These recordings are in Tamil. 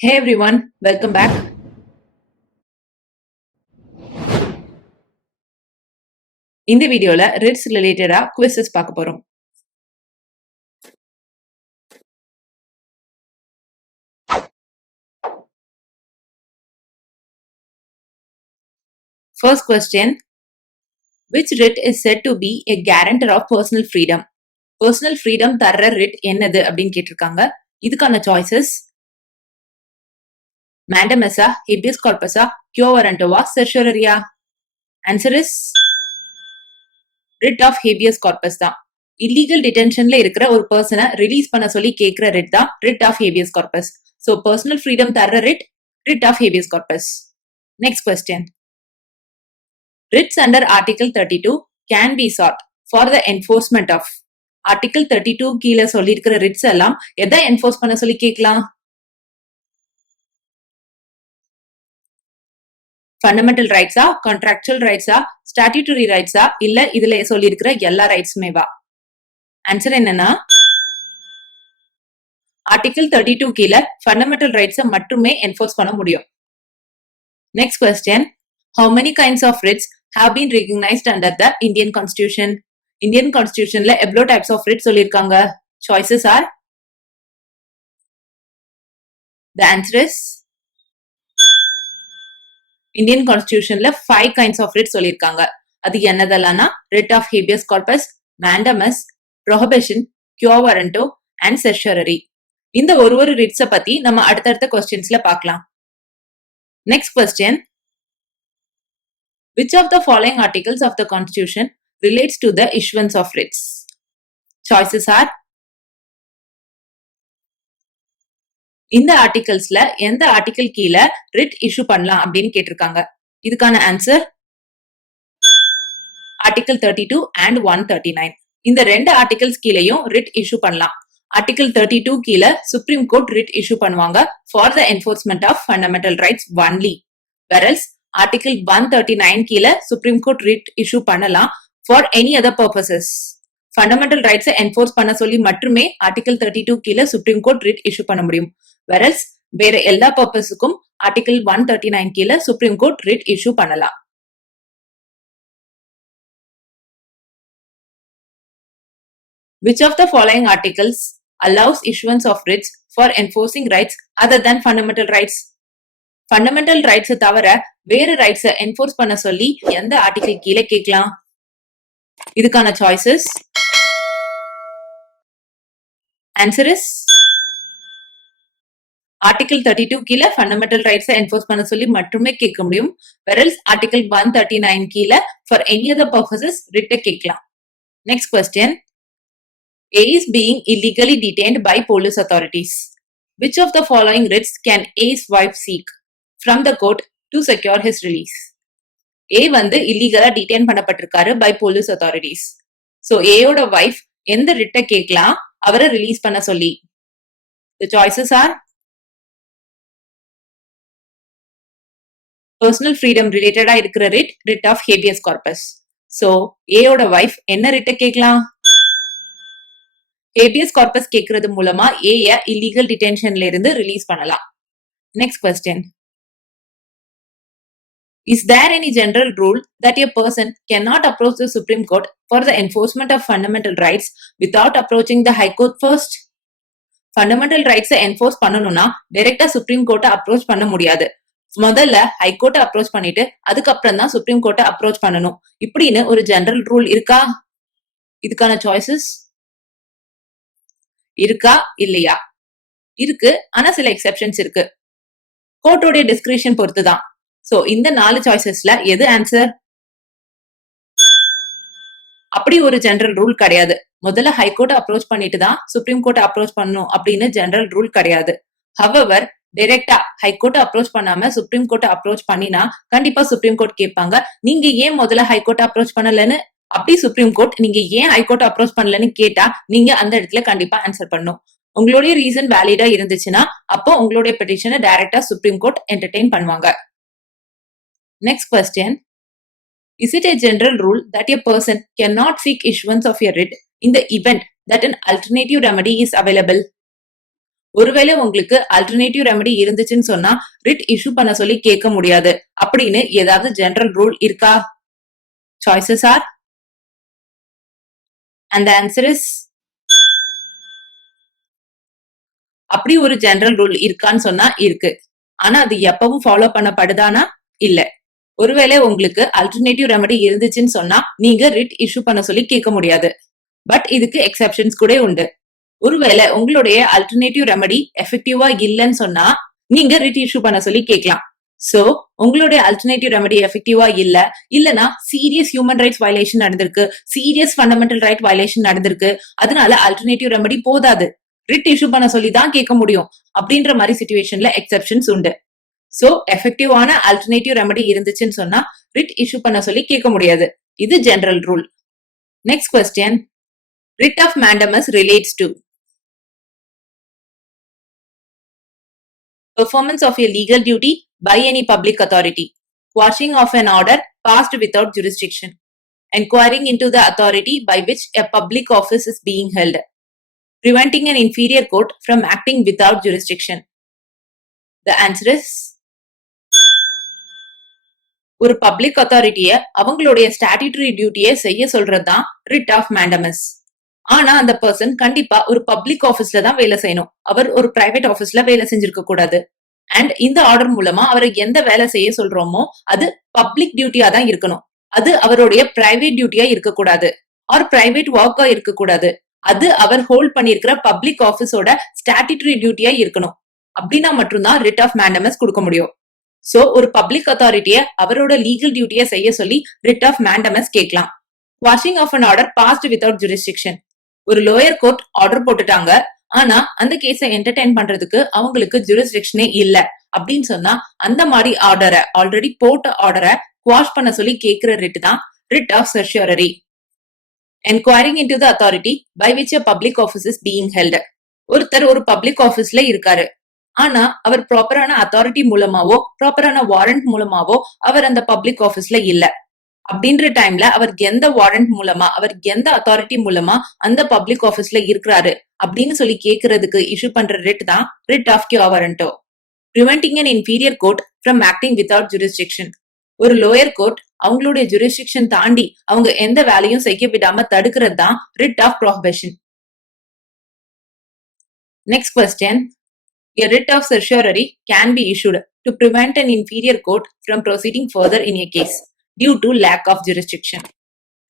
Hey everyone, welcome back. இந்த வீடியோல ரிட்ஸ் ரிலேட்டடா குவிசஸ் பார்க்க போறோம். First question, which writ is said to be a guarantor of personal freedom? Personal freedom தர்ற ரிட் என்னது அப்படின்னு கேட்டிருக்காங்க. இதுக்கான சாய்ஸஸ் mandamus-ஆ, habeas corpus-ஆ, quo warranto-வா, certiorari-ஆ? Answer is writ of habeas corpus தான். இல்லீகல் டிடென்ஷன்ல இருக்கிற ஒரு பர்சனை ரிலீஸ் பண்ண சொல்லி கேட்கிற ரிட் தான் writ of habeas corpus. So personal freedom தர்ற writ of habeas corpus. Next question, writs under Article 32 can be sought for the enforcement of. Article 32 கீழ சொல்லியிருக்கிற ரிட்ஸ் எல்லாம் எதை என்ஃபோர்ஸ் பண்ண சொல்லி கேட்கலாம்? ஃபண்டமெண்டல் ரைட்ஸா, கான்ட்ராக்சுவல் ரைட்ஸா, ஸ்டாட்யூட்டரி ரைட்ஸா, இல்ல இதுல சொல்லியிருக்கிற எல்லா ரைட்ஸுமேவா? ஆன்சர் என்னன்னா ஆர்டிகல் 32 கீழ ஃபண்டமெண்டல் ரைட்ஸை மட்டுமே என்ஃபோர்ஸ் பண்ண முடியும். Next question, how many kinds of writs have been recognized under the Indian Constitution? Indian கான்ஸ்டிடியூஷன்ல எவ்வளோ டைப்ஸ் ஆஃப் ரிட் சொல்லியிருக்காங்க? Choices are, the answer is Indian கான்ஸ்டிடியூஷன்ல 5 கைண்ட்ஸ் ஆஃப் ரிட் சொல்லியிருக்காங்க. அது என்னதெல்லாம்னா writ of habeas corpus, mandamus, prohibition, quo warranto and certiorari. இந்த ஒரு ரிட்ஸை பத்தி நம்ம அடுத்தடுத்த கொஸ்டின்ஸ்ல பார்க்கலாம். Next question, which of the following articles of the Constitution relates to the issuance of writs? Choices are, இந்த ஆர்டிகல்ஸ்ல எந்த ஆர்டிகல் கீழ ரிட் இஷ்யூ பண்ணலாம் அப்படின்னு கேட்டிருக்காங்க. இதுக்கான ஆன்சர் ஆர்டிகல் 32 and 139. இந்த ரெண்டு ஆர்டிகல்ஸ் கீழேயும் ரிட் இஷ்யூ பண்ணலாம். ஆர்டிகல் 32 கீழ சுப்ரீம் கோர்ட் ரிட் இஷ்யூ பண்ணுவாங்க for the enforcement of fundamental rights only. whereas article 139 கீழ சுப்ரீம் கோர்ட் ரிட் இஷ்யூ பண்ணலாம் for any other purposes. Fundamental ரைட்ஸை என்ஃபோர்ஸ் பண்ண சொல்லி மட்டுமே ஆர்டிகல் 32 கீழ சுப்ரீம் கோர்ட் ரிட் இஷ்யூ பண்ண முடியும். whereas வேற எல்லா பர்பஸுக்கும் ஆர்டிகல் 139 கீழ சுப்ரீம் கோர்ட் ரிட் இஷ்யூ பண்ணலாம். Which of the following articles allows issuance of writs for enforcing rights other than fundamental rights? Fundamental rights தவிர வேற ரைட்ஸை என்ஃபோர்ஸ் பண்ண சொல்லி எந்த ஆர்டிகல் கீழே கேட்கலாம்? இதுக்கான சாய்ஸஸ், ஆன்சர் இஸ் ஆர்டிகல் 32 கீழ ஃபண்டமெண்டல் ரைட்ஸை என்ஃபோர்ஸ் பண்ண சொல்லி மட்டுமே கேட்க முடியும். whereas ஆர்டிகல் 139 கீழ ஃபார் எனி அதர் பர்பசஸ் ரிட்டை கேட்கலாம். Next question, A is being illegally detained by police authorities. Which of the following writs can A's wife seek from the court to secure his release? A வந்து இல்லீகலா டிடைன் பண்ணப்பட்டிருக்காரு பை போலீஸ் அத்தாரிட்டிஸ். சோ ஏயோட வைஃப் எந்த ரிட்டை கேட்கலாம் அவரை ரிலீஸ் பண்ண சொல்லி? The choices are, personal freedom ரிலேட்டடா இருக்கிற writ of habeas corpus. So ஏயோட வைஃப் என்ன ரிட்டை கேட்கலாம்? ஹேபியஸ் கார்பஸ் கேட்கறது மூலமா ஏய இல்லீகல் டிடென்ஷன்ல இருந்து ரிலீஸ் பண்ணலாம். Next question, is there any general rule that a person cannot approach the Supreme Court for the enforcement of fundamental rights without approaching the High Court first? Fundamental ரைட்ஸை என்ஃபோர்ஸ் பண்ணணும்னா டைரக்டா சுப்ரீம் கோர்ட்டை அப்ரோச் பண்ண முடியாது. முதல்ல ஹைகோர்ட்டை அப்ரோச் பண்ணிட்டு அதுக்கப்புறம் தான் சுப்ரீம் கோர்ட்டை அப்ரோச் பண்ணணும். இப்படின்னு ஒரு ஜெனரல் ரூல் இருக்கா? இதுக்கான சாய்ஸஸ் இருக்கா இல்லையா? இருக்கு, ஆனா சில எக்ஸெப்ஷன்ஸ் இருக்கு. கோர்ட்டோட டிஸ்கிரிஷன் பொறுத்துதான். சோ இந்த 4 சாய்ஸஸ்ல எது ஆன்சர்? அப்படி ஒரு ஜெனரல் ரூல் கிடையாது. முதல்ல ஹைகோர்ட் அப்ரோச் பண்ணிட்டு தான் சுப்ரீம் கோர்ட் அப்ரோச் பண்ணணும் அப்படின்னு ஜெனரல் ரூல் கிடையாது. ஹவவர் டைரக்டா ஹைகோர்ட் அப்ரோச் பண்ணாம சுப்ரீம் கோர்ட் அப்ரோச் பண்ணினா கண்டிப்பா சுப்ரீம் கோர்ட் கேட்பாங்க, நீங்க ஏன் முதல்ல ஹைகோர்ட் அப்ரோச் பண்ணலன்னு. அப்படி சுப்ரீம் கோர்ட் நீங்க ஏன் ஹைகோர்ட் அப்ரோச் பண்ணலன்னு கேட்டா நீங்க அந்த இடத்துல கண்டிப்பா ஆன்சர் பண்ணும். உங்களுடைய ரீசன் வேலிடா இருந்துச்சுன்னா அப்போ உங்களுடைய பெட்டிஷனை டைரக்டா சுப்ரீம் கோர்ட் என்டர்டெயின் பண்ணுவாங்க. Next question, is it a general rule that a person cannot seek issuance of a writ in the event that an alternative remedy is available? ஒருவேளை உங்களுக்கு அல்டர்னேட்டிவ் ரெமெடி இருந்துச்சுன்னு சொன்னா ரிட் இஷ்யூ பண்ண சொல்லி கேட்க முடியாது அப்படின்னு ஏதாவது ஜெனரல் ரூல் இருக்கா? Choices R and the answer is அப்படி ஒரு ஜெனரல் ரூல் இருக்கான்னு சொன்னா இருக்கு. ஆனா அது எப்பவும் ஃபாலோ பண்ணப்படுதானா? இல்ல. ஒருவேளை உங்களுக்கு அல்டர்னேட்டிவ் ரெமெடி இருந்துச்சுன்னு சொன்னா நீங்க ரிட் இஷ்யூ பண்ண சொல்லி கேட்க முடியாது. பட் இதுக்கு எக்ஸெப்ஷன்ஸ் கூட உண்டு. ஒருவேளை உங்களுடைய அல்டர்னேட்டிவ் ரெமெடி எஃபெக்டிவா இல்லைன்னு சொன்னா நீங்க ரிட் இஷ்யூ பண்ண சொல்லி கேட்கலாம். சோ உங்களுடைய அல்டர்னேட்டிவ் ரெமெடி எஃபெக்டிவா இல்லனா சீரியஸ் ஹியூமன் ரைட்ஸ் வயலேஷன் நடந்திருக்கு, சீரியஸ் ஃபண்டமெண்டல் ரைட் வயலேஷன் நடந்திருக்கு, அதனால அல்டர்னேட்டிவ் ரெமெடி போதாது, ரிட் இஷ்யூ பண்ண சொல்லி தான் கேட்க முடியும் அப்படின்ற மாதிரி சிச்சுவேஷன்ல எக்ஸெப்ஷன்ஸ் உண்டு. சோ எஃபெக்டிவான அல்டர்னேட்டிவ் ரெமெடி இருந்துச்சுன்னு சொன்னா ரிட் இஷ்யூ பண்ண சொல்லி கேட்க முடியாது. இது general rule. Next question. Writ of mandamus relates to performance of a legal duty by any public authority, quashing of an order passed without jurisdiction, inquiring into the authority by which a public office is being held, preventing an inferior court from acting without jurisdiction. The answer is ஒரு பப்ளிக் அத்தாரிட்டிய அவங்களுடைய ஸ்டாட்யூட்டரி டியூட்டியை செய்ய சொல்றதுதான் ரிட் ஆஃப் மேண்டமஸ். ஆனா அந்த பர்சன் கண்டிப்பா ஒரு பப்ளிக் ஆபீஸ்ல தான் வேலை செய்யணும். அவர் ஒரு பிரைவேட் ஆபீஸ்ல வேலை செஞ்சிருக்க கூடாது. அண்ட் இந்த ஆர்டர் மூலமா அவரை எந்த வேலை செய்ய சொல்றோமோ அது பப்ளிக் டியூட்டியா தான் இருக்கணும். அது அவருடைய பிரைவேட் டியூட்டியா இருக்கக்கூடாது, ஆர் பிரைவேட் ஒர்க்கா இருக்கக்கூடாது. அது அவர் ஹோல்ட் பண்ணிருக்கிற பப்ளிக் ஆபீஸோட ஸ்டாட்யூட்டரி டியூட்டியா இருக்கணும். அப்படின்னா மட்டும்தான் ரிட் ஆஃப் மேண்டமஸ் கொடுக்க முடியும். சோ ஒரு பப்ளிக் அத்தாரிட்டிய அவரோட லீகல் டியூட்டியை செய்ய சொல்லி ரிட் ஆஃப் மேண்டமஸ் கேட்கலாம். Quashing of an order passed without jurisdiction. ஒரு லோயர் கோர்ட் ஆர்டர் போட்டுட்டாங்க, ஆனா அந்த கேஸை என்டர்டைன் பண்றதுக்கு அவங்களுக்கு ஜுரிஸ்டிக்ஷனே இல்ல அப்படின்னு சொன்னா அந்த மாதிரி ஆர்டரை, ஆல்ரெடி போட்ட ஆர்டரை குவாஷ் பண்ண சொல்லி கேட்கிற ரிட் தான் writ of certiorari. Enquiring into the authority by which a public office is being held. ஒருத்தர் ஒரு பப்ளிக் ஆஃபீஸ்ல இருக்காரு, ஆனா அவர் ப்ராப்பரான அத்தாரிட்டி மூலமாவோ ப்ராப்பரான வாரண்ட் மூலமாவோ அவர் அந்த பப்ளிக் ஆஃபீஸ்ல இல்ல. அப்படின்ற டைம்ல அவர் எந்த வாரண்ட் மூலமா, அவர் எந்த அத்தாரிட்டி மூலமா அந்த பப்ளிக் ஆஃபீஸ்ல இருக்கிறாரு அப்படின்னு சொல்லி கேட்கறதுக்கு இஷ்யூ பண்ற ரிட் தான் writ of quo warranto. Preventing an inferior court from acting without jurisdiction. ஒரு லோயர் கோர்ட் அவங்களுடைய ஜுரிஸ்டிக்ஷன் தாண்டி அவங்க எந்த வேலையும் செய்ய விடாம தடுக்கிறது தான் writ of prohibition. Next question. A writ of certiorari can be issued to prevent an inferior court from proceeding further in a case due to lack of jurisdiction.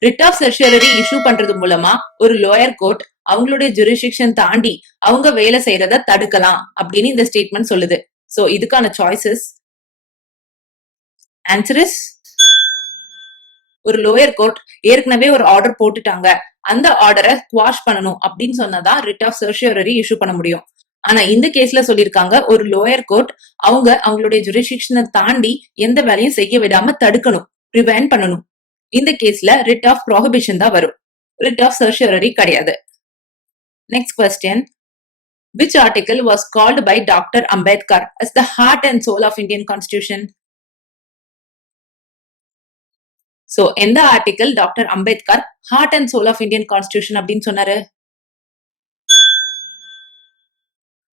Writ of certiorari issue பண்றது மூலமா ஒரு லோயர் கோர்ட் அவங்களுடைய jurisdiction தாண்டி அவங்க வேலை செய்யறத தடுக்கலாம் அப்படின்னு இந்த ஸ்டேட்மெண்ட் சொல்லுது. சோ இதுக்கான சாய்ஸஸ். ஆன்சர் இஸ் ஒரு லோயர் கோர்ட் ஏற்கனவே ஒரு ஆர்டர் போட்டுட்டாங்க, அந்த ஆர்டரை குவாஷ் பண்ணணும் அப்படின்னு சொன்னதான் ரிட் ஆஃப் சர்ஷியரரி இஷ்யூ பண்ண முடியும். ஆனா இந்த கேஸ்ல சொல்லிருக்காங்க ஒரு லோயர் கோர்ட் அவங்களுடைய ஜுரிஸ்டிக்ஷனை தாண்டி எந்த வேலையும் செய்ய விடாம தடுக்கணும், பிரிவென்ட் பண்ணணும். இந்த கேஸ்ல ரிட் ஆஃப் ப்ரோஹிபிஷன் தான் வரும், ரிட் ஆஃப் சர்ஷியரரி கிடையாது. Next question. Which article was called by Dr. Ambedkar as the heart and soul of Indian Constitution? So எந்த article doctor Ambedkar heart and soul of Indian constitution அப்படின்னு சொன்னாரு?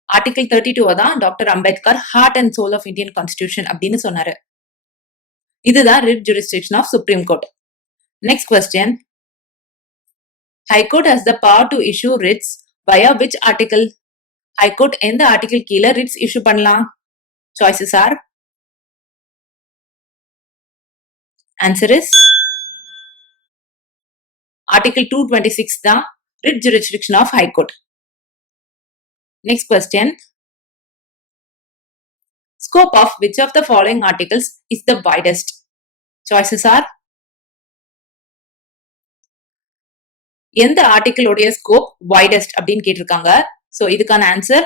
ஆர்டிகல் 32 தான் doctor Ambedkar heart and soul of Indian constitution அப்படின்னு சொன்னாரு. இதுதான் writ jurisdiction of Supreme Court. Next question. High Court has the power to issue writs via which article? ஹைகோர்ட் எந்த ஆர்டிகல் கீழே ரிட்ஸ் இஷ்யூ பண்ணலாம்? Choices are. Answer is article 226 தான் writ jurisdiction of High Court. Next question. Scope of which of the following articles is the widest? Choices are. எந்த ஆர்டிகிள் உடைய ஸ்கோப் வைடஸ்ட் அப்படின்னு கேட்டிருக்காங்க. சோ இதுக்கான answer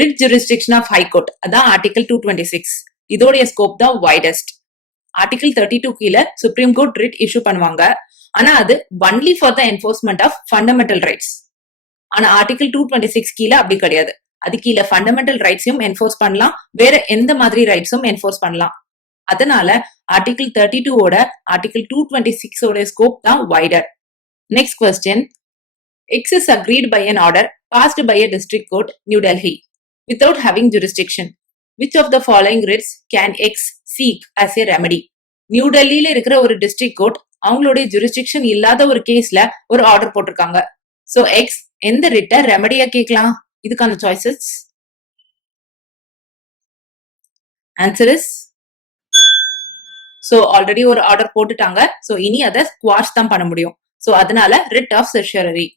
writ jurisdiction of high court, அதான் ஆர்டிகல் 226. இதோடைய ஸ்கோப் தான் வைடஸ்ட். ஆர்டிகல் 32 கீழே சுப்ரீம் கோர்ட் ரிட் இஷ்யூ பண்ணுவாங்க, ஆனா அது only for the enforcement of fundamental rights. ஆனா ஆர்டிகல் 226 கீழே அப்படி கிடையாது. அது கீழே ஃபண்டமெண்டல் ரைட்ஸையும் என்ஃபோர்ஸ் பண்ணலாம், வேற எந்த மாதிரி ரைட்ஸும் என்ஃபோர்ஸ் பண்ணலாம். அதனால ஆர்டிகல் 32 ஓட ஆர்டிகல் 226 ஓட ஸ்கோப் தான் wider. Next question. X is agreed by an order passed by a district court, New Delhi, without having jurisdiction. Which of the following writs can X seek as a remedy? New டெல்லியில இருக்கிற ஒரு டிஸ்ட்ரிக்ட் கோர்ட் அவங்களுடைய ஜூரிஸ்டிக்ஷன் இல்லாத ஒரு கேஸ்ல ஒரு ஆர்டர் போட்டிருக்காங்க. சோ எக்ஸ் எந்த ரிட்ட ரெமடியா கேட்கலாம்? இதுக்கான choices answer is so already ஒரு ஆர்டர் போட்டுட்டாங்க. சோ இனி அதை ஸ்குவாஷ் தான் பண்ண முடியும். சோ அதனால writ of certiorari.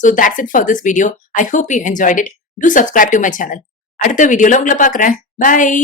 So that's it for this video. I hope you enjoyed it. Do subscribe to my channel. அடுத்த வீடியோல உங்களை பார்க்கறேன். Bye.